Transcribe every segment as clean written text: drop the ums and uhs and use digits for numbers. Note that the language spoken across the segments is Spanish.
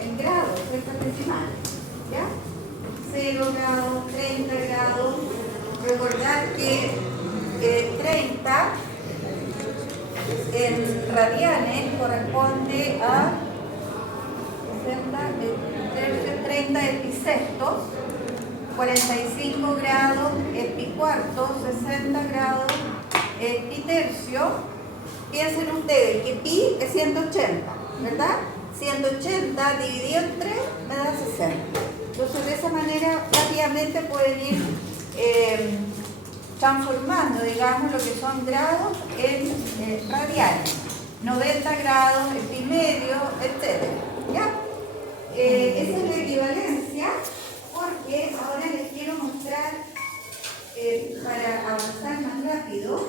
en grados hexadecimales, ¿ya? 0 grados, 30 grados. Recordad que 30 en radianes corresponde a 30 episectos, 45 grados epicuartos, 60 grados epitercio. Piensen ustedes que pi es 180, ¿verdad? 180 dividido en 3 me da 60. Entonces de esa manera rápidamente pueden ir transformando, digamos, lo que son grados en radianes. 90 grados, epimedio, etc. ¿Ya? Esa es la equivalencia, porque ahora les quiero mostrar, para avanzar más rápido,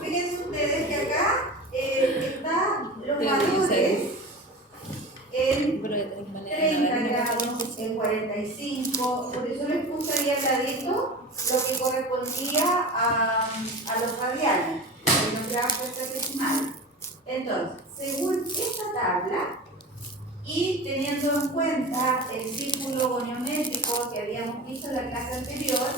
fíjense ustedes que acá están los valores en 30 grados, en 45, por eso les puse ahí al ladito lo que correspondía a los radianes, en los grados hexadecimales. Entonces, según esta tabla, y teniendo en cuenta el círculo goniométrico que habíamos visto en la clase anterior,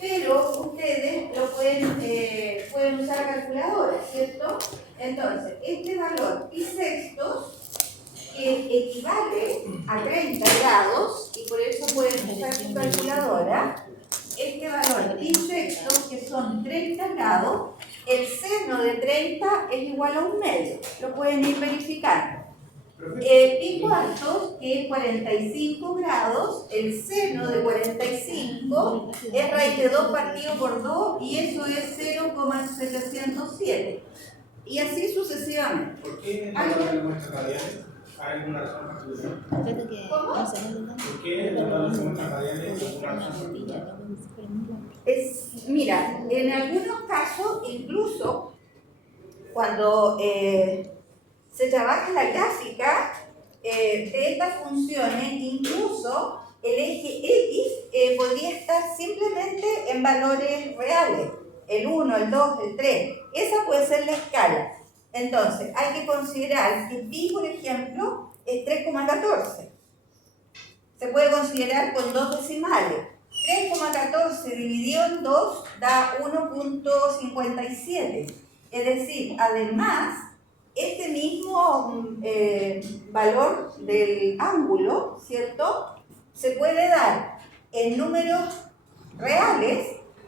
pero ustedes lo pueden usar calculadora, ¿cierto? Entonces, este valor pi sextos, que equivale a 30 grados, y por eso pueden usar su calculadora, este valor pi sextos, que son 30 grados, el seno de 30 es igual a 1/2, lo pueden ir verificando. Pi cuartos, que es 45 grados, el seno de 45 es raíz de 2 partido por 2 y eso es 0,707. Y así sucesivamente. ¿Por qué la tabla no muestra radianes? ¿Hay alguna razón particular? ¿Cómo? ¿Por qué la tabla no muestra radianes? ¿Hay alguna razón particular? Mira, en algunos casos, incluso cuando se trabaja la gráfica de estas funciones, incluso el eje X podría estar simplemente en valores reales, el 1, el 2, el 3, esa puede ser la escala. Entonces, hay que considerar que pi, por ejemplo, es 3,14. Se puede considerar con 2 decimales. 3,14 dividido en 2 da 1,57. Es decir, además, este mismo valor del ángulo, ¿cierto?, se puede dar en números reales,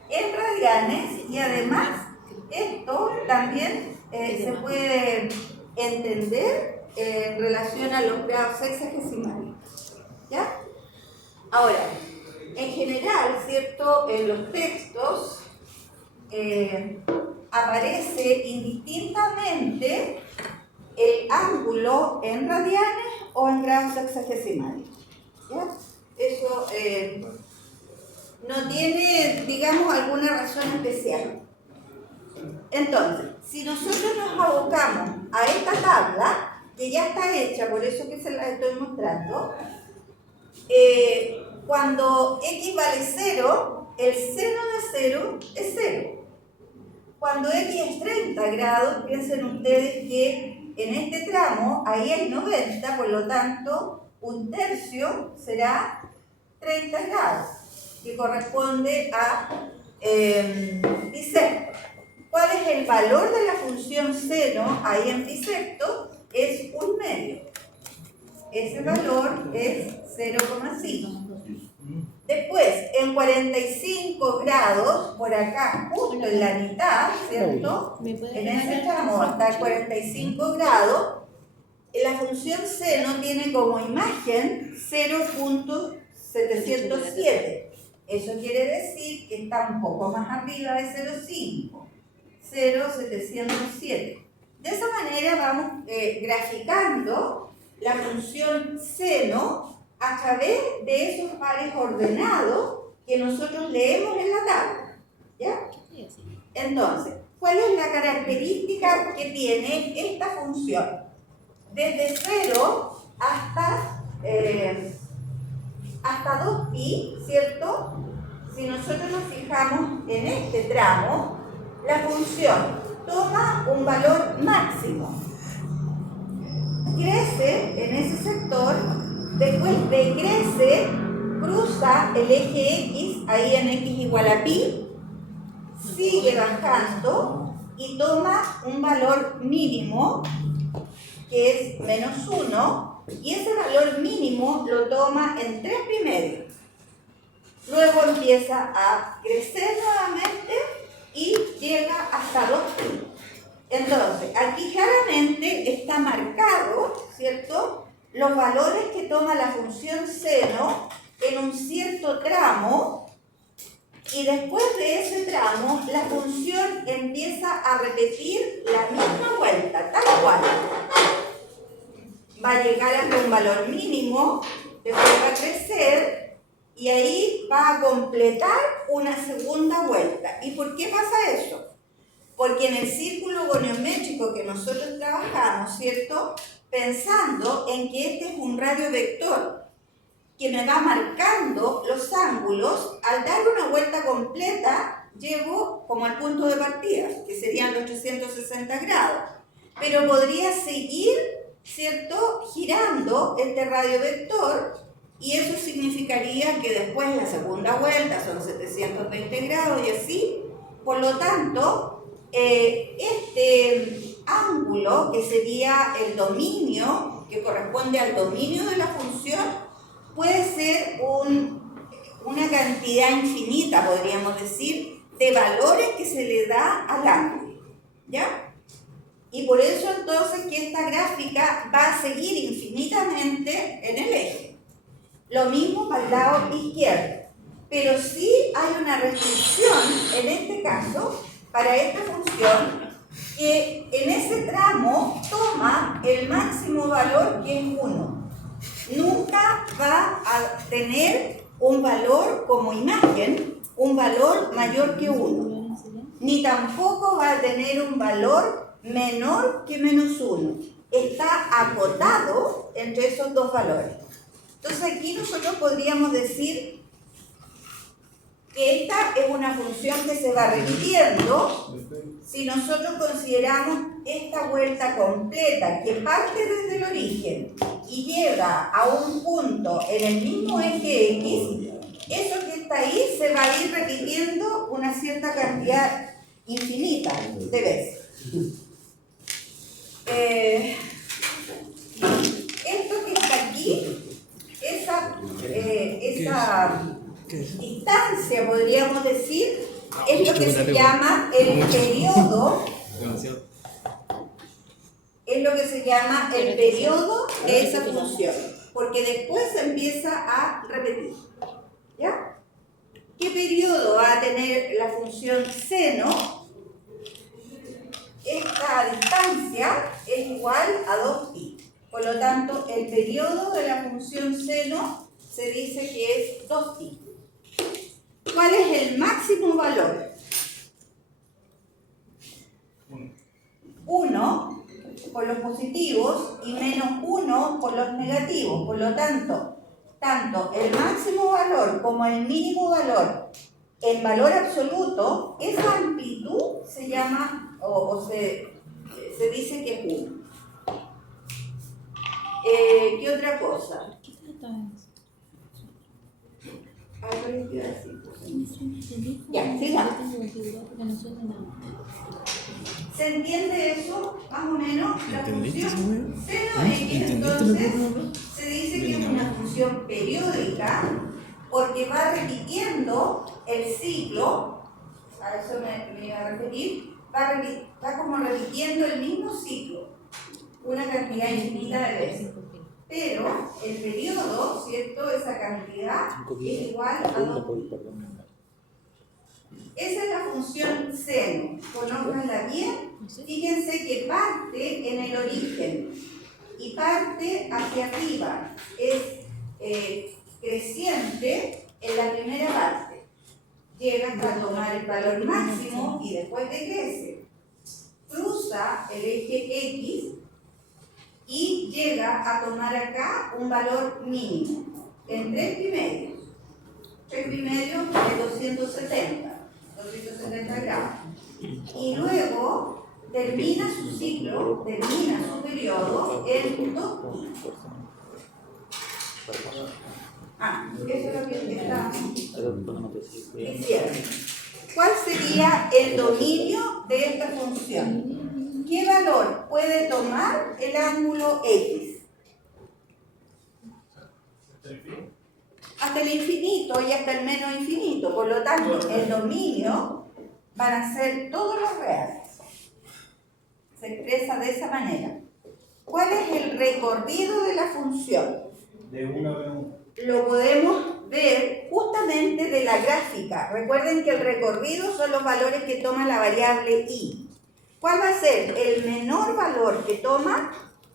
en radianes, y además esto también se puede entender en relación a los grados sexagesimales. ¿Ya? Ahora, en general, ¿cierto?, en los textos aparece indistintamente el ángulo en radianes o en grados sexagesimales. ¿Ya? Eso no tiene, digamos, alguna razón especial. Entonces, si nosotros nos abocamos a esta tabla, que ya está hecha, por eso que se la estoy mostrando, cuando x vale 0, el seno de 0 es 0. Cuando x es 30 grados, piensen ustedes que en este tramo, ahí es 90, por lo tanto, 1/3 será 30 grados, que corresponde a pi sexto. ¿Cuál es el valor de la función seno ahí en pi sexto? Es 1/2. Ese valor es 0,5. Después, en 45 grados, por acá, justo en la mitad, ¿cierto? En ese tramo hasta 45 grados, la función seno tiene como imagen 0,707. Eso quiere decir que está un poco más arriba de 0,5. 0,707. De esa manera vamos graficando la función seno a través de esos pares ordenados que nosotros leemos en la tabla. ¿Ya? Entonces, ¿cuál es la característica que tiene esta función? Desde 0 hasta 2pi, ¿cierto? Si nosotros nos fijamos en este tramo, la función toma un valor máximo, crece en ese sector, después decrece, cruza el eje X, ahí en X igual a pi, sigue bajando y toma un valor mínimo, que es menos 1, y ese valor mínimo lo toma en 3 pi². Luego empieza a crecer nuevamente y llega hasta 2pi. Entonces, aquí claramente está marcado, ¿cierto?, los valores que toma la función seno en un cierto tramo, y después de ese tramo la función empieza a repetir la misma vuelta, tal cual. Va a llegar hasta un valor mínimo, después va a crecer, y ahí va a completar una segunda vuelta. ¿Y por qué pasa eso? Porque en el círculo goniométrico que nosotros trabajamos, ¿cierto?, pensando en que este es un radio vector que me va marcando los ángulos, al dar una vuelta completa, llego como al punto de partida, que serían los 360 grados. Pero podría seguir, ¿cierto?, girando este radio vector, y eso significaría que después la segunda vuelta son 720 grados y así. Por lo tanto, este ángulo, que sería el dominio, que corresponde al dominio de la función, puede ser una cantidad infinita, podríamos decir, de valores que se le da al ángulo, ¿ya? Y por eso entonces que esta gráfica va a seguir infinitamente en el eje. Lo mismo para el lado izquierdo, pero sí hay una restricción en este caso para esta función, que en ese tramo toma el máximo valor, que es 1. Nunca va a tener un valor como imagen, un valor mayor que 1, ni tampoco va a tener un valor menor que menos 1. Está acotado entre esos dos valores. Entonces aquí nosotros podríamos decir que esta es una función que se va repitiendo si nosotros consideramos esta vuelta completa, que parte desde el origen y llega a un punto en el mismo eje X. Eso que está ahí se va a ir repitiendo una cierta cantidad infinita de veces. Esto que está aquí, esa distancia, podríamos decir, es lo que se llama el periodo. Es lo que se llama el periodo de esa función, porque después se empieza a repetir. ¿Ya? ¿Qué periodo va a tener la función seno? Esta distancia es igual a 2pi. Por lo tanto, el periodo de la función seno se dice que es 2pi. ¿Cuál es el máximo valor? 1 por los positivos y menos 1 por los negativos. Por lo tanto, tanto el máximo valor como el mínimo valor en valor absoluto, esa amplitud se llama, se dice que es 1. ¿Qué otra cosa? Ya, sigamos. ¿Se entiende eso? Más o menos. La función seno X, entonces, se dice que es una función periódica porque va repitiendo el ciclo, a eso me iba a referir, va como repitiendo el mismo ciclo, una cantidad infinita de veces. Pero el periodo, ¿cierto? Esa cantidad es igual a 2pi. Esa es la función seno. Conózcanla bien. Fíjense que parte en el origen. y parte hacia arriba. Es creciente en la primera parte. Llega hasta tomar el valor máximo y después decrece. Cruza el eje X y llega a tomar acá un valor mínimo en 3 pi medios. 3 pi medios es 270 grados. Y luego termina su ciclo, termina su periodo en 2 pi. Eso es lo que está diciendo. ¿Cuál sería el dominio de esta función? ¿Qué valor puede tomar el ángulo X? Hasta el infinito y hasta el menos infinito. Por lo tanto, el dominio van a ser todos los reales. Se expresa de esa manera. ¿Cuál es el recorrido de la función? De 1 a 1. Lo podemos ver justamente de la gráfica. Recuerden que el recorrido son los valores que toma la variable y. ¿Cuál va a ser? El menor valor que toma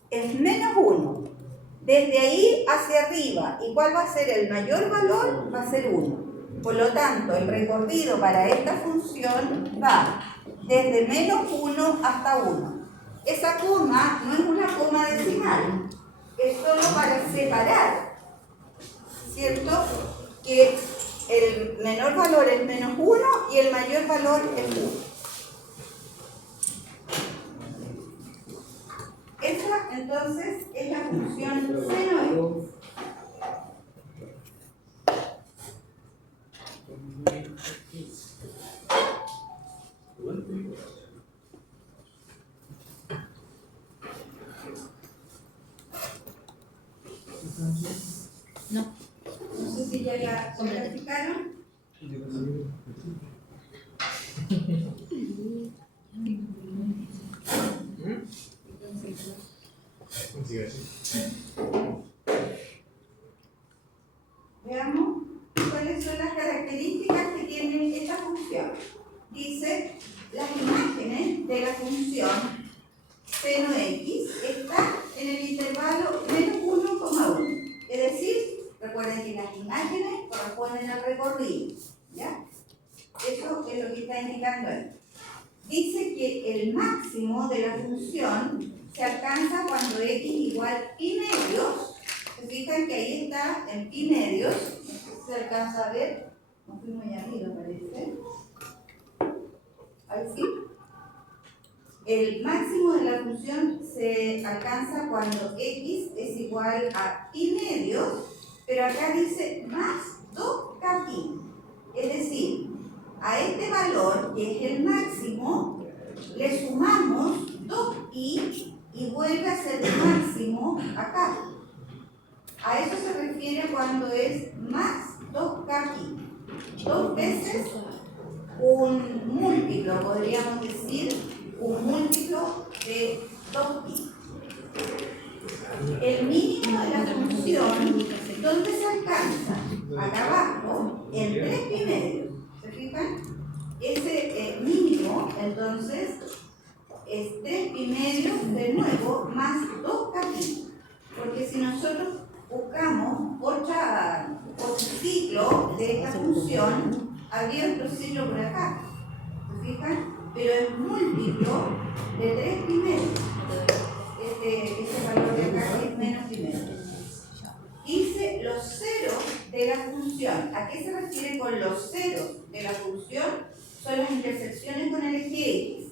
es menos 1. Desde ahí hacia arriba. ¿Y cuál va a ser el mayor valor? Va a ser 1. Por lo tanto, el recorrido para esta función va desde menos 1 hasta 1. Esa coma no es una coma decimal. Es solo para separar, ¿cierto? Que el menor valor es menos 1 y el mayor valor es 1. Esa entonces es la función seno X. No sé si ya la practicaron. Veamos cuáles son las características que tiene esta función. Dice, las imágenes de la función seno X están en el intervalo menos 1,1. Es decir, recuerden que las imágenes corresponden al recorrido. ¿Ya? Eso es lo que está indicando ahí. Dice que el máximo de la función se alcanza cuando X igual pi medios. Se fijan que ahí está en pi medios. No sé si se alcanza a ver. No fui muy arriba, parece. Ahí sí. El máximo de la función se alcanza cuando X es igual a pi medios, pero acá dice más 2k pi. Es decir, a este valor, que es el máximo, le sumamos 2pi y vuelve a ser el máximo acá. A eso se refiere cuando es más 2k pi. 2 veces un múltiplo, podríamos decir, un múltiplo de 2pi. El mínimo de la función, ¿dónde se alcanza? Acá abajo, en 3 pi medios. ¿Se fijan? Ese mínimo, entonces, es 3 pi medios de nuevo más 2k pi. Porque si nosotros buscamos otro ciclo de esta función, habría otro ciclo por acá. ¿Se fijan? Pero es múltiplo de 3 pi medios. Este valor de acá es menos pi medios. Dice los ceros de la función. ¿A qué se refiere con los ceros de la función? Son las intersecciones con el eje X.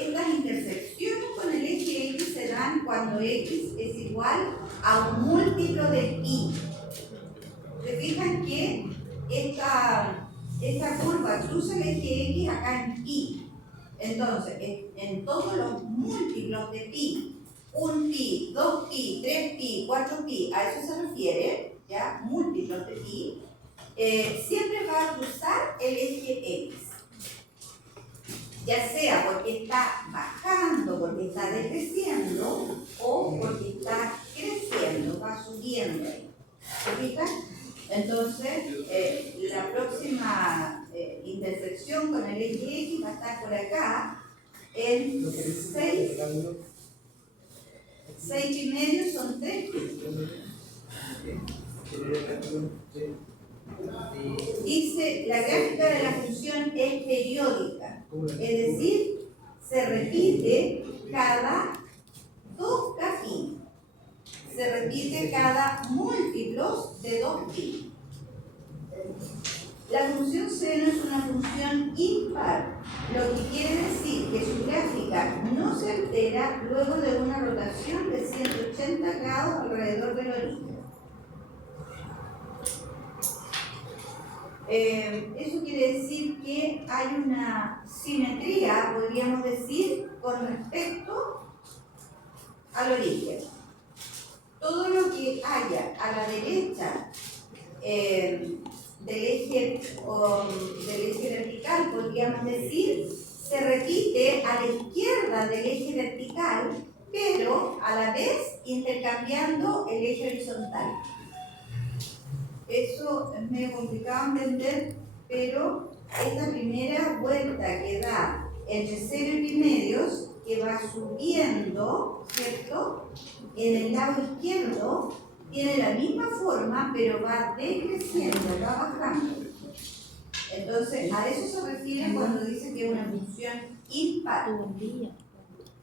Estas intersecciones con el eje X se dan cuando X es igual a un múltiplo de pi. ¿Se fijan que esta curva cruza el eje X acá en pi? Entonces, en todos los múltiplos de pi, 1pi, 2pi, 3pi, 4pi, a eso se refiere, ¿ya? Múltiplos de pi, siempre va a cruzar el eje X. Ya sea porque está bajando, porque está decreciendo, o porque está creciendo, va subiendo ahí. ¿Se fijan? Entonces, la próxima intersección con el eje X va a estar por acá en 6 6 pi medio son 3 pi. Dice, la gráfica de la función es periódica, es decir, se repite cada 2k. Se repite cada múltiplos de 2pi. La función seno es una función impar, lo que quiere decir que su gráfica no se altera luego de una rotación de 180 grados alrededor del origen. Eso quiere decir que hay una simetría, podríamos decir, con respecto al origen. Todo lo que haya a la derecha del eje vertical, podríamos decir, se repite a la izquierda del eje vertical, pero a la vez intercambiando el eje horizontal. Eso es medio complicado de entender, pero esta primera vuelta que da entre 0 y pi medios, que va subiendo, ¿cierto? En el lado izquierdo tiene la misma forma, pero va decreciendo, va bajando. Entonces, a eso se refiere cuando dice que es una función impar.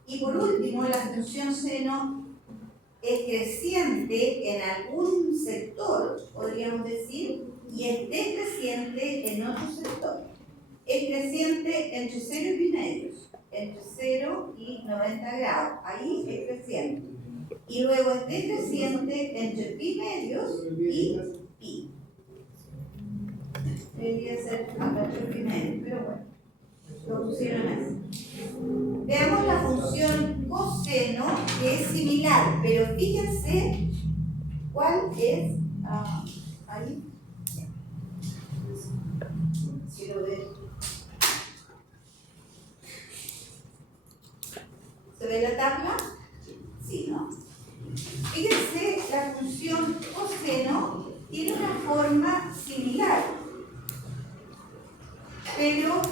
Y por último, la función seno es creciente en algún sector, podríamos decir, y es decreciente en otro sector. Es creciente entre 0 y pi medios, entre 0 y 90 grados, ahí es creciente. Y luego es decreciente entre pi medios y pi. Debería ser acá 3 pi medios, pero bueno, lo pusieron así. Veamos la función coseno, que es similar, pero fíjense cuál es ahí. Quiero ver. ¿Se ve la tabla? Sí, ¿no? Fíjense, la función coseno tiene una forma similar, pero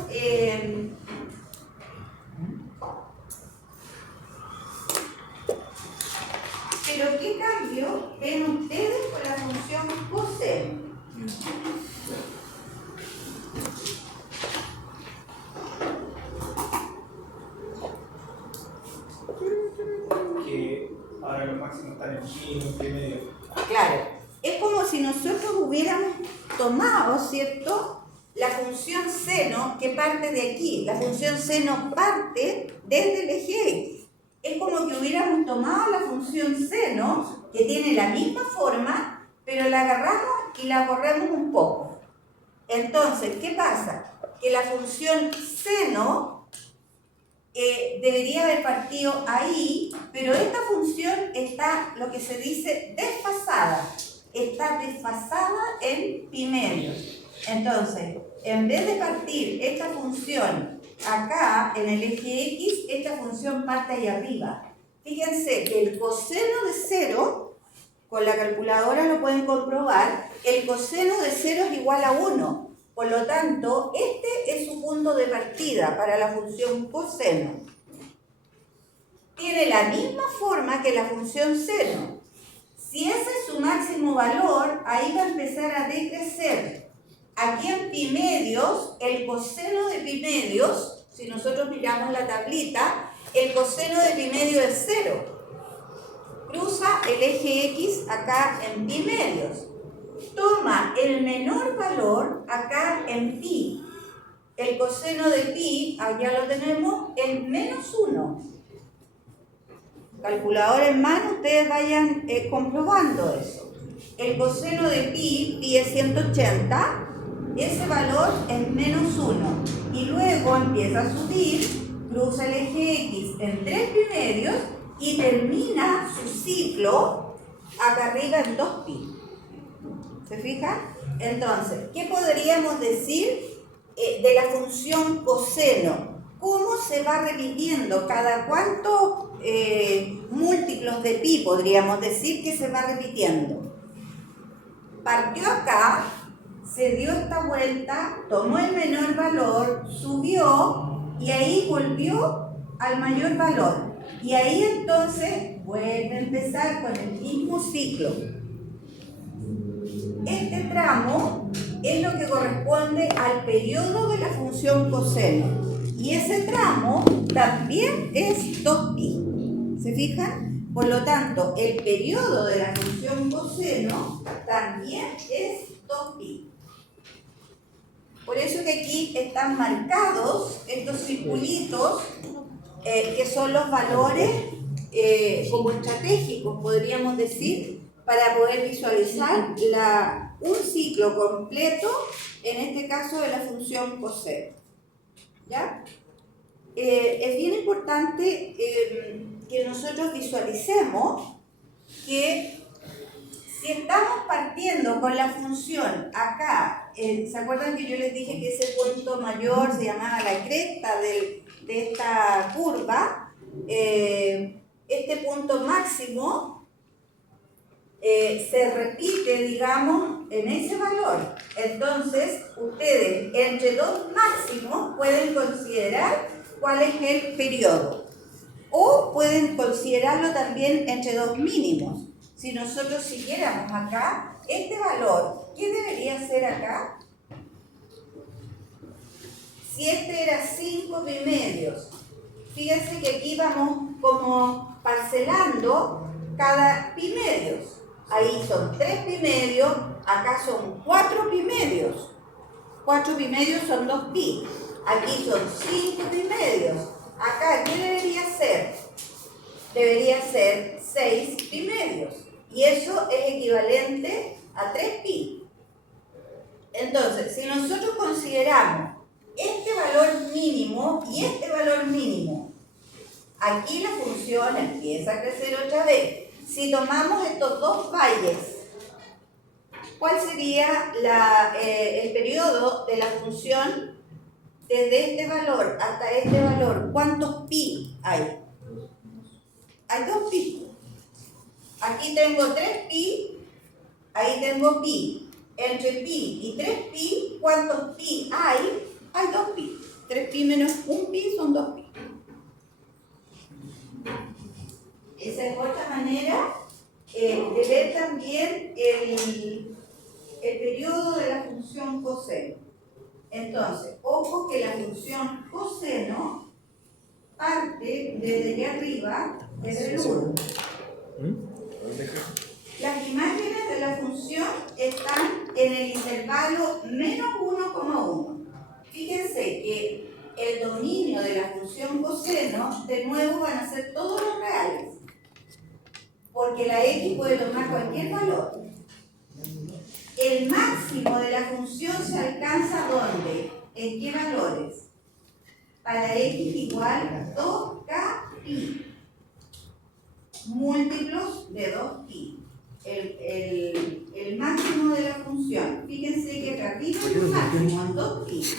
¿qué cambio ven ustedes con la función coseno? Que ahora los máximos están en pi medio. Claro, es como si nosotros hubiéramos tomado, ¿cierto?, la función seno que parte de aquí. La función seno parte desde el eje X. Es como que hubiéramos tomado la función seno, que tiene la misma forma, pero la agarramos y la corremos un poco. Entonces, ¿qué pasa? Que la función seno debería haber partido ahí, pero esta función está, lo que se dice, desfasada. Está desfasada en pi medios. Entonces, en vez de partir esta función acá en el eje X, esta función parte ahí arriba. Fíjense que el coseno de 0, con la calculadora lo pueden comprobar, el coseno de 0 es igual a 1. Por lo tanto, este es su punto de partida para la función coseno. Tiene la misma forma que la función seno. Si ese es su máximo valor, ahí va a empezar a decrecer. Aquí en pi medios, el coseno de pi medios, si nosotros miramos la tablita, el coseno de pi medio es 0. Cruza el eje X acá en pi medios. Toma el menor valor acá en pi. El coseno de pi, allá lo tenemos, es menos 1. Calculadora en mano, ustedes vayan comprobando eso. El coseno de pi es 180, ese valor es menos 1. Y luego empieza a subir, cruza el eje X en 3 pi medios y termina su ciclo acá arriba en 2pi. ¿Se fijan? Entonces, ¿qué podríamos decir de la función coseno? ¿Cómo se va repitiendo? ¿Cada cuántos múltiplos de pi podríamos decir que se va repitiendo? Partió acá, se dio esta vuelta, tomó el menor valor, subió y ahí volvió al mayor valor. Y ahí entonces vuelve a empezar con el mismo ciclo. Este tramo es lo que corresponde al periodo de la función coseno. Y ese tramo también es 2pi. ¿Se fijan? Por lo tanto, el periodo de la función coseno también es 2pi. Por eso que aquí están marcados estos circulitos que son los valores como estratégicos, podríamos decir, para poder visualizar un ciclo completo, en este caso de la función coseno. ¿Ya? Es bien importante que nosotros visualicemos que si estamos partiendo con la función acá, ¿se acuerdan que yo les dije que ese punto mayor se llamaba la cresta de esta curva? Este punto máximo se repite, digamos, en ese valor. Entonces, ustedes entre dos máximos pueden considerar cuál es el periodo. O pueden considerarlo también entre dos mínimos. Si nosotros siguiéramos acá, este valor, ¿qué debería ser acá? Si este era 5 pi medios, fíjense que aquí vamos como parcelando cada pi medios. Ahí son 3 pi medios, acá son 4 pi medios. 4 pi medios son 2 pi. Aquí son 5 pi medios. Acá, ¿qué debería ser? Debería ser 6 pi medios. Y eso es equivalente a 3 pi. Entonces, si nosotros consideramos este valor mínimo y este valor mínimo, aquí la función empieza a crecer otra vez. Si tomamos estos dos valles, ¿cuál sería el periodo de la función desde este valor hasta este valor? ¿Cuántos pi hay? Hay 2 pi. Aquí tengo 3 pi, ahí tengo pi. Entre pi y 3 pi, ¿cuántos pi hay? Hay 2 pi. 3 pi menos 1 pi son 2 pi. Esa es otra manera de ver también el periodo de la función coseno. Entonces, ojo que la función coseno parte desde aquí arriba, desde el 1. Las imágenes de la función están en el intervalo menos 1,1. Fíjense que el dominio de la función coseno, de nuevo, van a ser todos los reales, porque la x puede tomar cualquier valor. El máximo de la función se alcanza ¿dónde? ¿En qué valores? Para x igual a 2k pi, múltiplos de 2pi. El máximo de la función. Fíjense que acá pi es el máximo en 2pi.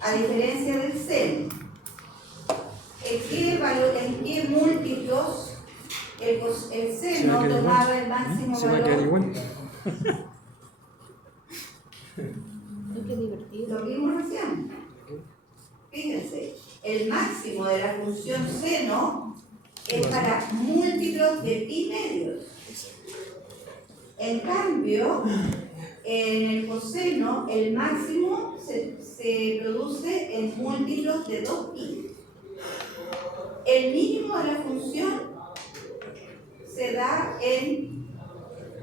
A diferencia del seno. ¿En qué múltiplos el seno tomaba el máximo valor? Qué divertido. Lo vimos recién. Fíjense, el máximo de la función seno es para múltiplos de pi medios. En cambio, en el coseno, el máximo se produce en múltiplos de 2pi. El mínimo de la función se da en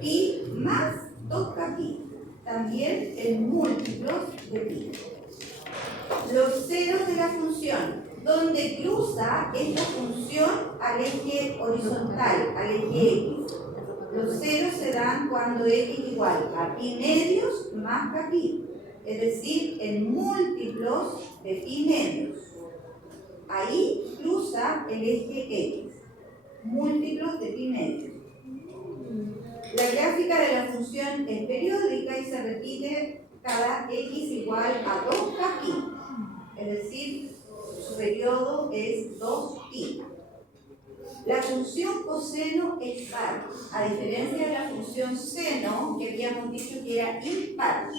pi más 2k pi, también en múltiplos de pi. Los ceros de la función, donde cruza esta función al eje horizontal, al eje x. Los ceros se dan cuando x igual a pi medios más k pi, es decir, en múltiplos de pi medios. Ahí cruza el eje x, múltiplos de pi medios. La gráfica de la función es periódica y se repite cada x igual a 2k pi, es decir, su periodo es 2pi. La función coseno es par, a diferencia de la función seno, que habíamos dicho que era impar.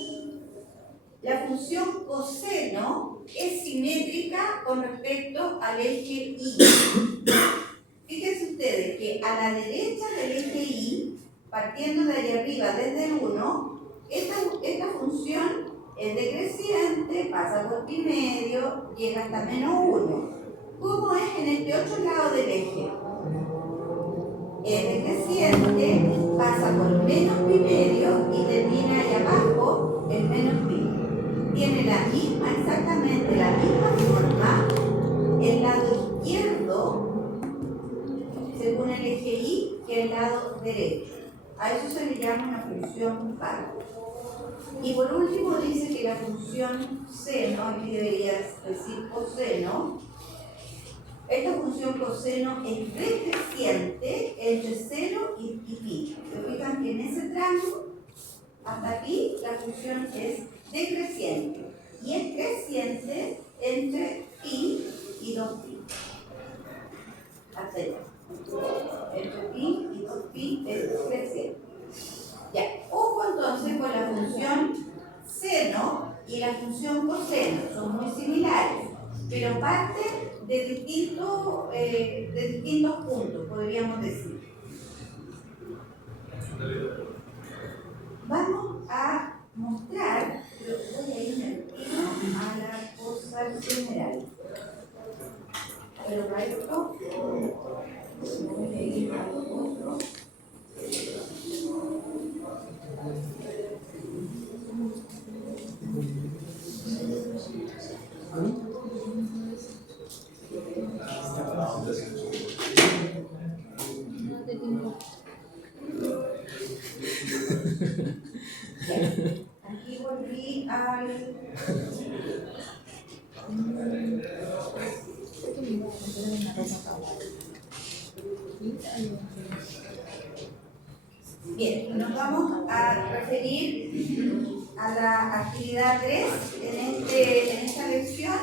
La función coseno es simétrica con respecto al eje Y. Fíjense ustedes que a la derecha del eje Y, partiendo de ahí arriba desde el 1, esta función es decreciente, pasa por pi medio, llega hasta menos 1. ¿Cómo es en este otro lado del eje? Es decreciente, pasa por menos pi medio y termina ahí abajo en menos pi. Tiene exactamente la misma forma el lado izquierdo, según el eje Y, que el lado derecho. A eso se le llama una función par. Y por último dice que la función seno, aquí debería decir coseno, esta función coseno es decreciente entre 0 y pi. Se fijan que en ese tramo, hasta pi, la función es decreciente. Y es creciente entre pi y 2pi. Hasta allá. Entre pi y 2pi es creciente. Ya, ojo entonces con la función seno y la función coseno. Son muy similares, pero parten de distintos puntos, podríamos decir. Vamos a mostrar, pero voy a irme a la cosa general. Pero para esto, voy a ir a lo otro. Aquí volví al... Bien, nos vamos a referir a la actividad 3 en esta lección,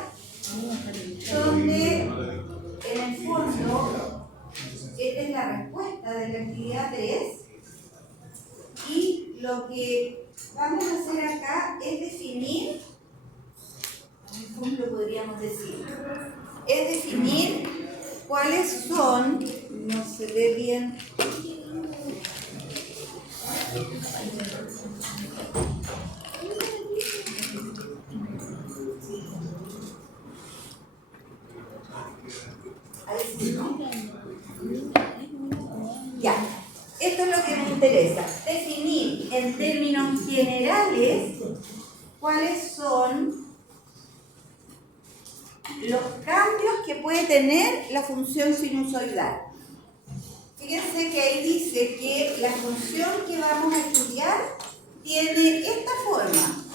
donde en el fondo esta es la respuesta de la actividad 3 y lo que vamos a hacer acá es definir, ¿cómo lo podríamos decir? Es definir cuáles son, no se ve bien, ya, esto es lo que me interesa, definir en términos generales cuáles son los cambios que puede tener la función sinusoidal. Fíjense que ahí dice que la función que vamos a estudiar tiene esta forma.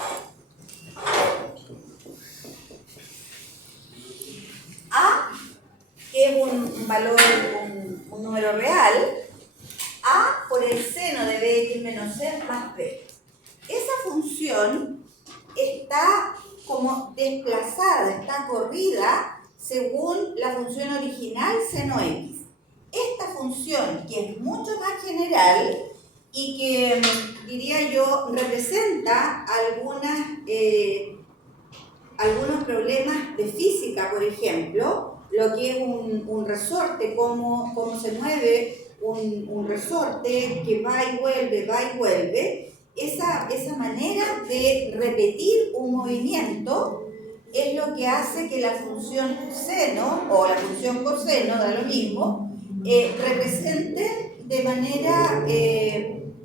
A, que es un valor, un número real, A por el seno de bx menos c más b. Esa función está como desplazada, está corrida según la función original seno x. Esta función, que es mucho más general y que, diría yo, representa algunos problemas de física, por ejemplo, lo que es un resorte, cómo se mueve un resorte que va y vuelve, esa manera de repetir un movimiento es lo que hace que la función seno o la función coseno, da lo mismo, represente de manera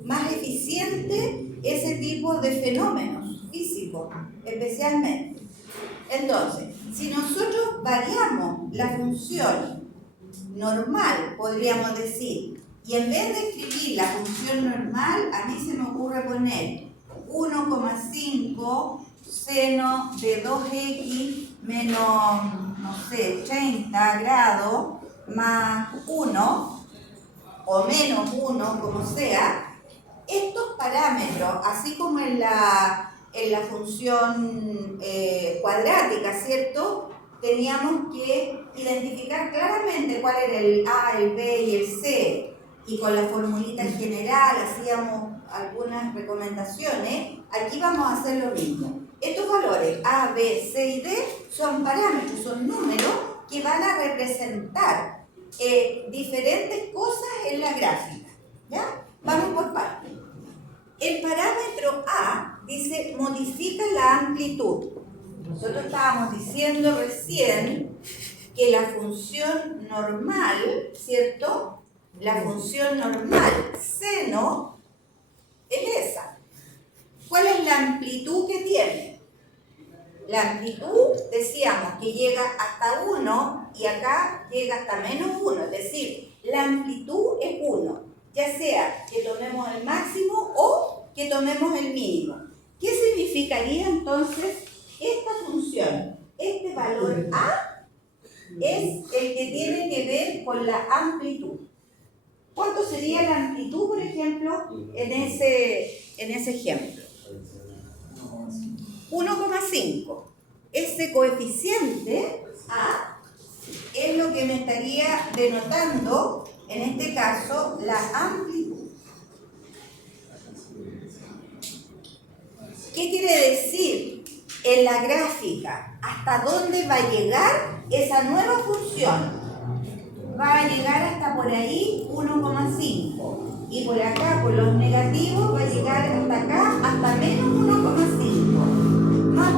más eficiente ese tipo de fenómenos físicos, especialmente. Entonces, si nosotros variamos la función normal, podríamos decir, y en vez de escribir la función normal, a mí se me ocurre poner 1,5 seno de 2x menos, no sé, 30 grados más 1 o menos 1, como sea, estos parámetros, así como en la función cuadrática, ¿cierto? Teníamos que identificar claramente cuál era el A, el B y el C, y con la formulita general hacíamos algunas recomendaciones. Aquí vamos a hacer lo mismo. Estos valores A, B, C y D son parámetros, son números que van a representar diferentes cosas en la gráfica. ¿Ya? Vamos por partes. El parámetro A dice modifica la amplitud. Nosotros estábamos diciendo recién que la función normal, ¿cierto? La función normal seno es esa. ¿Cuál es la amplitud que tiene? La amplitud, decíamos que llega hasta 1 y acá llega hasta menos 1. Es decir, la amplitud es 1, ya sea que tomemos el máximo o que tomemos el mínimo. ¿Qué significaría entonces esta función? Este valor A es el que tiene que ver con la amplitud. ¿Cuánto sería la amplitud, por ejemplo, en ese ejemplo? 1,5. Ese coeficiente A es lo que me estaría denotando, en este caso, la amplitud. ¿Qué quiere decir en la gráfica? ¿Hasta dónde va a llegar esa nueva función? Va a llegar hasta por ahí 1,5. Y por acá, por los negativos, va a llegar hasta acá, hasta menos 1,5.